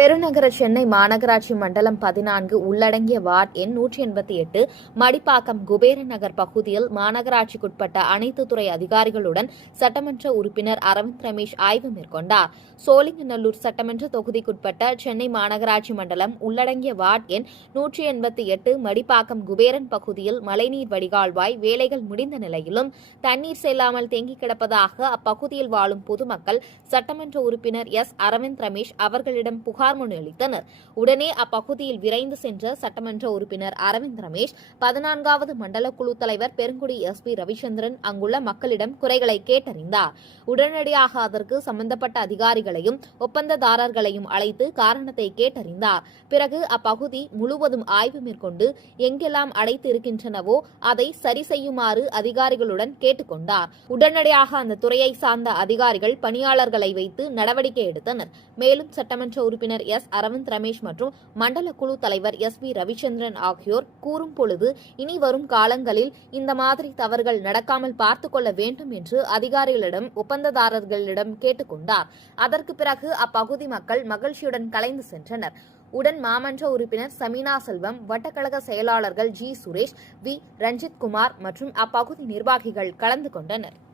பெருநகர சென்னை மாநகராட்சி மண்டலம் பதினான்கு உள்ளடங்கிய வார்டு எண் நூற்றி எண்பத்தி எட்டு மடிப்பாக்கம் குபேரன் நகர் பகுதியில் மாநகராட்சிக்குட்பட்ட அனைத்து துறை அதிகாரிகளுடன் சட்டமன்ற உறுப்பினர் அரவிந்த் ரமேஷ் ஆய்வு மேற்கொண்டார். சோழிங்கநல்லூர் சட்டமன்ற தொகுதிக்குட்பட்ட சென்னை மாநகராட்சி மண்டலம் உள்ளடங்கிய வார்டு எண் நூற்றி எண்பத்தி எட்டு மடிப்பாக்கம் குபேரன் பகுதியில் மழைநீர் வடிகால்வாய் வேலைகள் முடிந்த நிலையிலும் தண்ணீர் செல்லாமல் தேங்கி கிடப்பதாக அப்பகுதியில் வாழும் பொதுமக்கள் சட்டமன்ற உறுப்பினர் எஸ் அரவிந்த் ரமேஷ் அவர்களிடம் புகார் மனு அளித்தனர். உடனே அப்பகுதியில் விரைந்து சென்ற சட்டமன்ற உறுப்பினர் அரவிந்த் ரமேஷ் பதினான்காவது மண்டல குழு தலைவர் பெருங்குடி எஸ் பி ரவிச்சந்திரன் அங்குள்ள மக்களிடம் குறைகளை கேட்டறிந்தார். உடனடியாக அதற்கு சம்பந்தப்பட்ட அதிகாரிகளையும் ஒப்பந்ததாரர்களையும் அழைத்து காரணத்தை கேட்டறிந்தார். பிறகு அப்பகுதி முழுவதும் ஆய்வு மேற்கொண்டு எங்கெல்லாம் அடைத்து இருக்கின்றனவோ அதை சரி செய்யுமாறு அதிகாரிகளுடன் கேட்டுக்கொண்டார். உடனடியாக அந்த துறையை சார்ந்த அதிகாரிகள் பணியாளர்களை வைத்து நடவடிக்கை எடுத்தனர். மேலும் சட்டமன்ற உறுப்பினர் எஸ். அரவிந்த் ரமேஷ் மற்றும் மண்டல குழு தலைவர் எஸ். பி ரவிச்சந்திரன் ஆகியோர் கூறும் பொழுது இனி வரும் காலங்களில் இந்த மாதிரி தவறுகள் நடக்காமல் பார்த்துக் கொள்ள வேண்டும் என்று அதிகாரிகளிடம் ஒப்பந்ததாரர்களிடம் கேட்டுக்கொண்டார் அதற்கு பிறகு அப்பகுதி மக்கள் மகிழ்ச்சியுடன் கலைந்து சென்றனர். உடன் மாமன்ற உறுப்பினர் சமீனா செல்வம் வட்டக்கழக செயலாளர்கள் ஜி. சுரேஷ் வி. ரஞ்சித் குமார் மற்றும் அப்பகுதி நிர்வாகிகள் கலந்து கொண்டனர்.